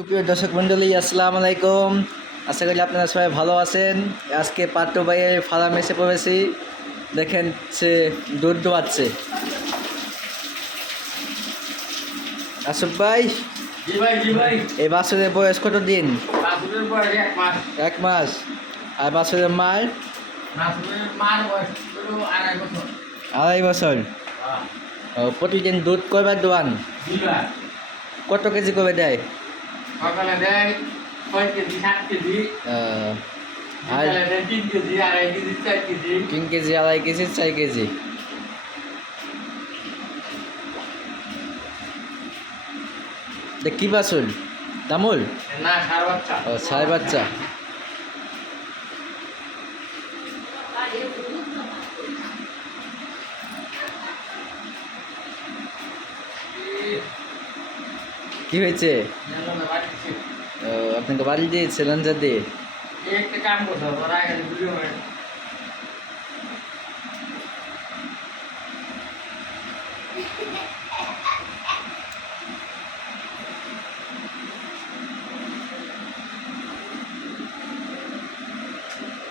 সুপ্রিয় দর্শক মণ্ডলী, আসসালামু আলাইকুম। আশা করি আপনারা সবাই ভালো আছেন। আজকে পাট্টু ভাইয়ের ফার্মে এসে পড়েছি। দেখেন সে দুধ দোয়াচ্ছে। আসুফ ভাই, এই বাছুরের বয়স কত দিন? এক মাস। আর বাছুরের মার? আড়াই বছর। ও, প্রতিদিন দুধ কয়বার দোয়ান? কত কেজি করে দেয়? সকালে দেয় 6 কেজি 7 কেজি আর বিকালে দেয় 3 KG 2.5 KG 4 KG 3 KG, 2.5 KG, 4 KG. কি বাছুর? দামুল? না সার বাচ্চা ও, ষাঁড় বাচ্চা। কি হয়েছে? ও, আপনাকে বাড়ি দিয়েছে লঞ্চা দিয়ে? একটা কাম করতে হবে ওরা আগে ভিডিও করে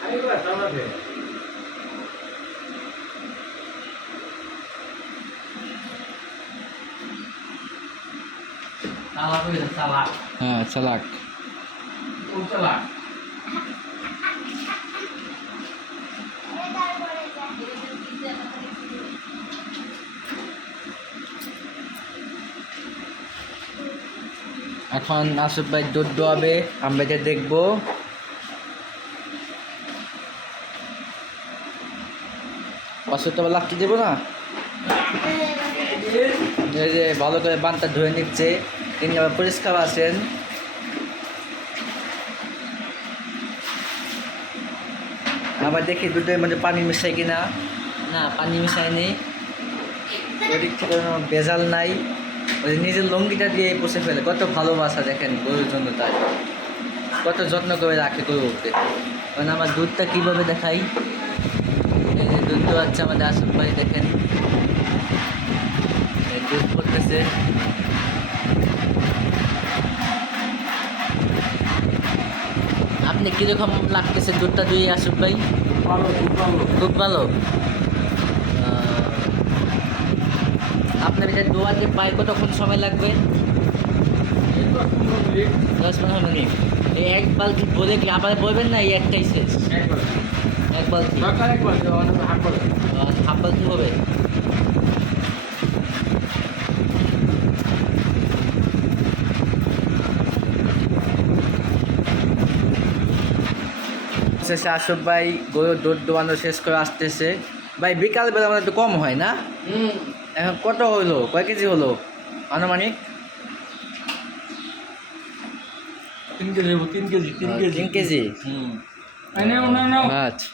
আইবা সামনে চালাক হয়ে যায় চালাক হ্যাঁ, চালাক। খুব চালাক এখন আসুফ ভাই দুধ দোয়াবে, আমরা এটা দেখবো। বাছুরটা লাফটি দেবো না? এই যে ভালো করে বানটা ধুয়ে নিচ্ছে, তিনি আবার পরিষ্কার আছেন। আবার দেখি দুধের মধ্যে পানি মিশাই কিনা। না, পানি মিশায়নি। ওদিক থেকে কোনো ভেজাল নাই। ওই নিজের লঙ্গিটা দিয়ে পুষে ফেলে। কত ভালোবাসা দেখেন গরুর জন্য, তাই কত যত্ন করে রাখে গরুকে। কারণ আমার দুধটা কীভাবে দেখাই, এই যে দুধ দোয়াচ্ছে আমাদের আসুফ ভাই, দেখেন এই দুধ করতেছে। আপনি কীরকম লাগতেছে দুধটা দুই আসুফ ভাই? ভালো খুব ভালো খুব ভালো। আপনার এটা দোয়াতে পায় কতক্ষণ সময় লাগবে? 10-15 মিনিট। এই এক বালতি বলে কি আবার বলবেন না এই একটাই শেষ? এক বালতি? সকালে একবার অনেক হাট করে হাফ বালতি হবে? শেষে আসুফ ভাই গরুর দুধ দোয়ানো শেষ করে আসতেছে। ভাই বিকালবেলা আমাদের একটু কম হয় না? এখন কত হলো, কয় কেজি হলো আনুমানিক? 3 কেজি 3 কেজি 3 কেজি 3 কেজি। নাও আচ্ছা।